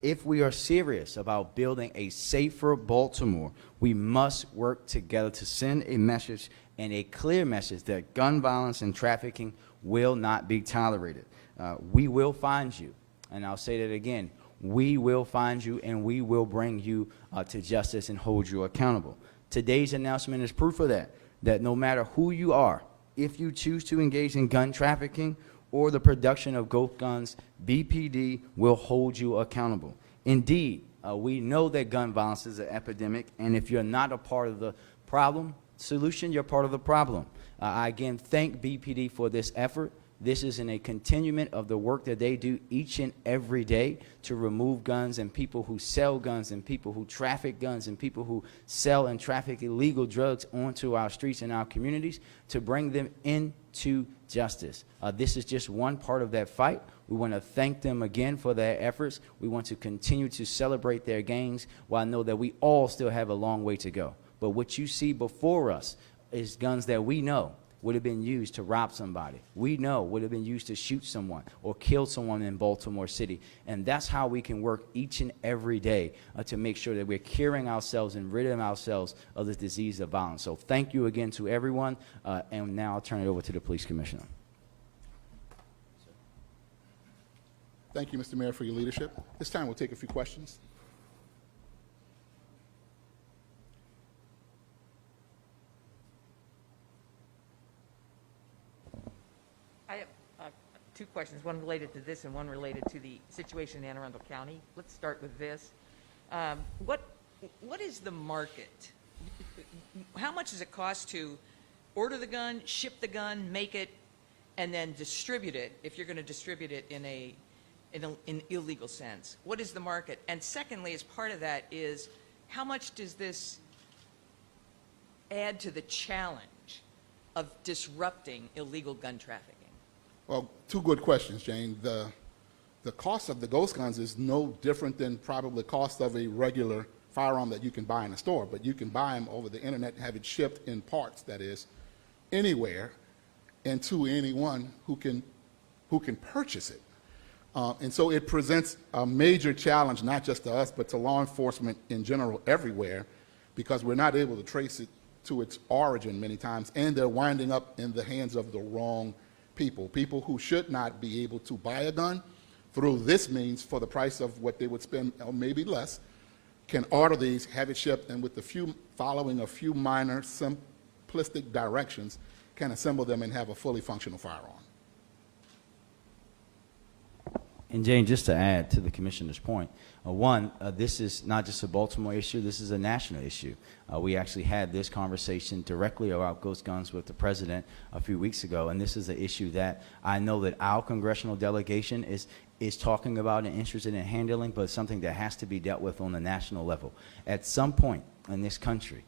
If we are serious about building a safer Baltimore, we must work together to send a message, and a clear message, that gun violence and trafficking will not be tolerated. We will find you, and I'll say that again. We will find you, and we will bring you to justice and hold you accountable. Today's announcement is proof of that no matter who you are, if you choose to engage in gun trafficking or the production of ghost guns, BPD will hold you accountable. Indeed, we know that gun violence is an epidemic, and if you're not a part of the solution, you're part of the problem. I again thank BPD for this effort. This is in a continuation of the work that they do each and every day to remove guns and people who sell guns and people who traffic guns and people who sell and traffic illegal drugs onto our streets and our communities, to bring them into justice. This is just one part of that fight. We want to thank them again for their efforts. We want to continue to celebrate their gains, while I know that we all still have a long way to go. But what you see before us is guns that we know would have been used to rob somebody. We know would have been used to shoot someone or kill someone in Baltimore City. And that's how we can work each and every day to make sure that we're curing ourselves and ridding ourselves of this disease of violence. So thank you again to everyone. And now I'll turn it over to the police commissioner. Thank you, Mr. Mayor, for your leadership. This time we'll take a few questions. I have two questions, one related to this and one related to the situation in Anne Arundel County. Let's start with this. What is the market? How much does it cost to order the gun, ship the gun, make it, and then distribute it, if you're going to distribute it in an illegal sense? What is the market? And secondly, as part of that, is how much does this add to the challenge of disrupting illegal gun trafficking? Well, two good questions, Jane. The cost of the ghost guns is no different than probably the cost of a regular firearm that you can buy in a store, but you can buy them over the internet and have it shipped in parts, that is, anywhere, and to anyone who can purchase it. And so it presents a major challenge, not just to us, but to law enforcement in general everywhere, because we're not able to trace it to its origin many times, and they're winding up in the hands of the wrong people who should not be able to buy a gun through this means for the price of what they would spend, or maybe less, can order these, have it shipped, and with following a few minor simplistic directions, can assemble them and have a fully functional firearm. And Jane, just to add to the commissioner's point, this is not just a Baltimore issue, this is a national issue. We actually had this conversation directly about ghost guns with the president a few weeks ago, and this is an issue that I know that our congressional delegation is talking about and interested in handling, but it's something that has to be dealt with on the national level. At some point in this country,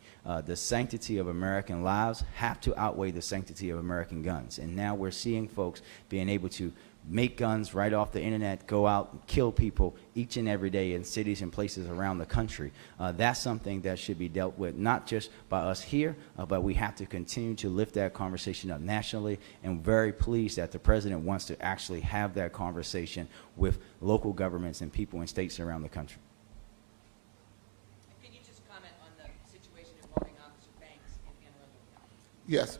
the sanctity of American lives have to outweigh the sanctity of American guns. And now we're seeing folks being able to make guns right off the internet, go out and kill people each and every day in cities and places around the country. That's something that should be dealt with, not just by us here, but we have to continue to lift that conversation up nationally, and very pleased that the president wants to actually have that conversation with local governments and people in states around the country. Can you just comment on the situation involving Officer Banks in Anne Arundel County? Yes,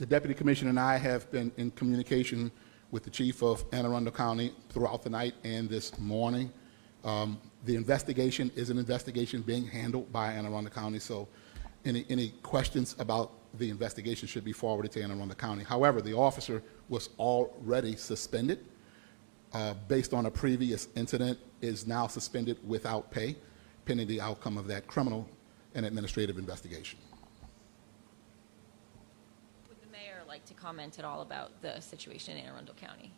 the Deputy Commissioner and I have been in communication with the Chief of Anne Arundel County throughout the night and this morning. The investigation is an investigation being handled by Anne Arundel County, so any questions about the investigation should be forwarded to Anne Arundel County. However, the officer was already suspended based on a previous incident, is now suspended without pay, pending the outcome of that criminal and administrative investigation. To comment at all about the situation in Anne Arundel County?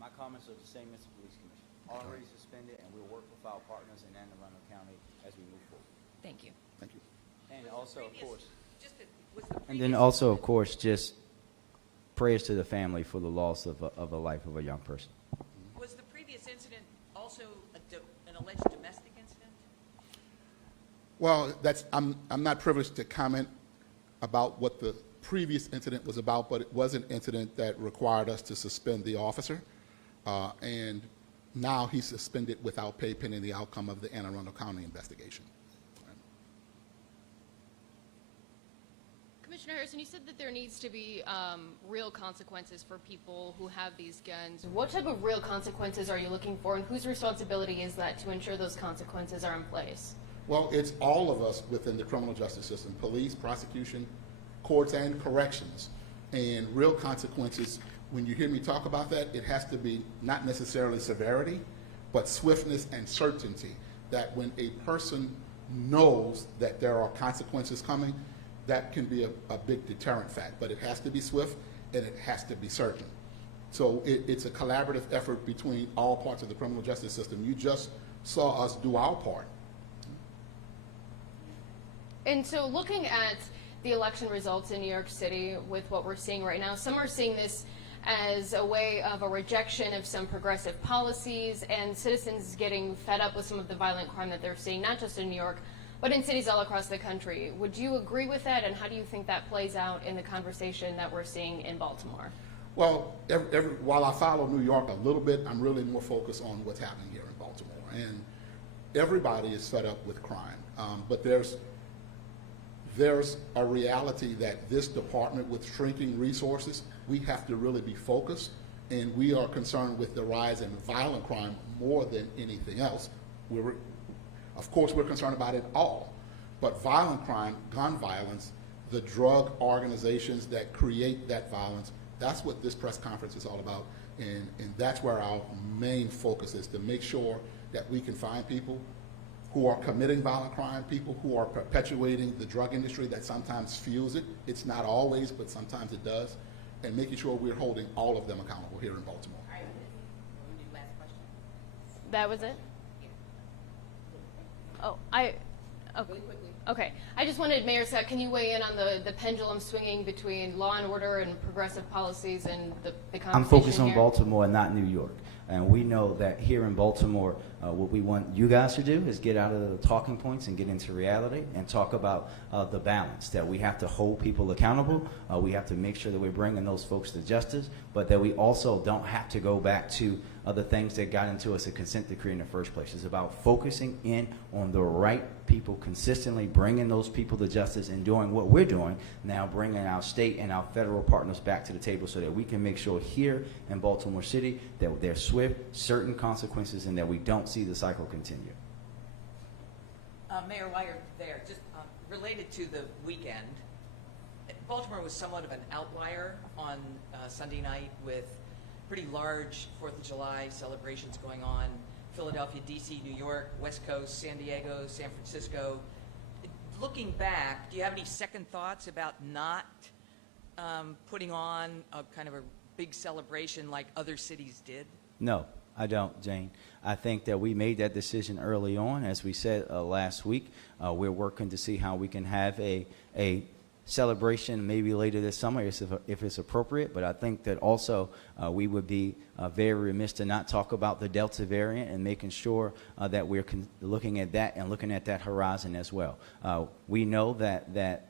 My comments are the same as the police commissioner. Already suspended, and we'll work with our partners in Anne Arundel County as we move forward. Thank you. Thank you. And also, of course, And then also, of course, just prayers to the family for the loss of a life of a young person. Was the previous incident also an alleged domestic incident? Well, I'm not privileged to comment about what the previous incident was about, but it was an incident that required us to suspend the officer. And Now he's suspended without pay pending the outcome of the Anne Arundel County investigation. Commissioner Harrison, you said that there needs to be real consequences for people who have these guns. What type of real consequences are you looking for, and whose responsibility is that to ensure those consequences are in place? Well, it's all of us within the criminal justice system, police, prosecution, courts, and corrections. And real consequences, when you hear me talk about that, it has to be not necessarily severity, but swiftness and certainty, that when a person knows that there are consequences coming, that can be a big deterrent fact. But it has to be swift and it has to be certain. So it's a collaborative effort between all parts of the criminal justice system. You just saw us do our part. And so looking at the election results in New York City with what we're seeing right now, some are seeing this as a way of a rejection of some progressive policies and citizens getting fed up with some of the violent crime that they're seeing, not just in New York, but in cities all across the country. Would you agree with that, and how do you think that plays out in the conversation that we're seeing in Baltimore? Well, while I follow New York a little bit, I'm really more focused on what's happening here in Baltimore. And everybody is fed up with crime, but there's a reality that this department, with shrinking resources, we have to really be focused, and we are concerned with the rise in violent crime more than anything else. Of course, we're concerned about it all, but violent crime, gun violence, the drug organizations that create that violence, that's what this press conference is all about, and that's where our main focus is, to make sure that we can find people who are committing violent crime, people who are perpetuating the drug industry that sometimes fuels it. It's not always, but sometimes it does, and making sure we're holding all of them accountable here in Baltimore. All right, we'll do last question. That was it? Oh, Really quickly. okay. I just wanted, Mayor Scott, can you weigh in on the pendulum swinging between law and order and progressive policies and the conversation I'm focused on here? Baltimore, not New York. And we know that here in Baltimore, what we want you guys to do is get out of the talking points and get into reality and talk about the balance, that we have to hold people accountable. We have to make sure that we're bringing those folks to justice, but that we also don't have to go back to the things that got into us a consent decree in the first place. It's about focusing in on the right people, consistently bringing those people to justice and doing what we're doing now, bringing our state and our federal partners back to the table so that we can make sure here in Baltimore City that there's swift, certain consequences and that we don't see the cycle continue. Mayor, while you're there, just related to the weekend, Baltimore was somewhat of an outlier on Sunday night with pretty large 4th of July celebrations going on. Philadelphia, D.C., New York, West Coast, San Diego, San Francisco. Looking back, do you have any second thoughts about not putting on a kind of a big celebration like other cities did? No, I don't, Jane. I think that we made that decision early on. As we said last week, we're working to see how we can have a celebration maybe later this summer if it's appropriate. But I think that also we would be very remiss to not talk about the Delta variant and making sure that we're looking at that and looking at that horizon as well. We know that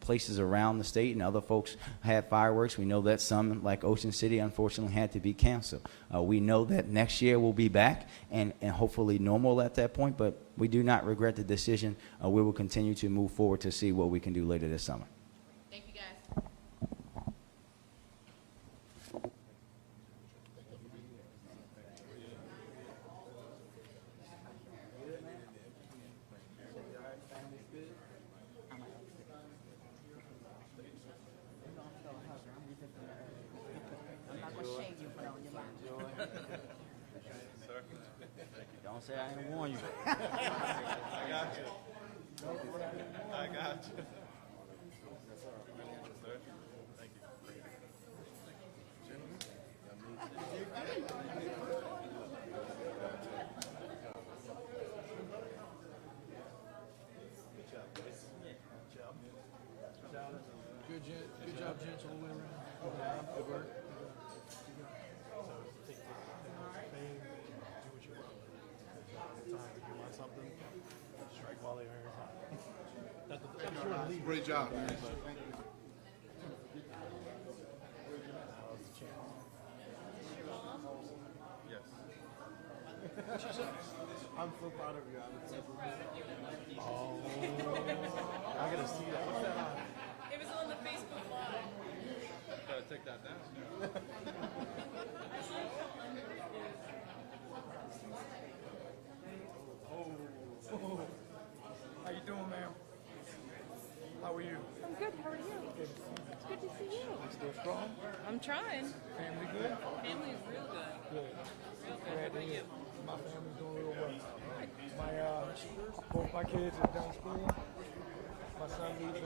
places around the state and other folks had fireworks. We know that some, like Ocean City, unfortunately had to be canceled. We know that next year we'll be back and hopefully normal at that point, but we do not regret the decision. We will continue to move forward to see what we can do later this summer. Thank you, guys. Don't say I didn't warn you. I got you. I got you. Thank you. Good job, gents, all the way around. Good work. Strike while they're in. Great job, man. Yes. I'm so proud of you. I was so Oh, I gotta see that. What's that on? It was on the Facebook Live. Gotta take that down. How you doing, ma'am? How are you? I'm good. How are you? It's good to see you. Still strong? I'm trying. Family good? Family's real good. Good. Real good. How Glad to about hear. you? My family's doing real well. My both my kids are done school. My son leaving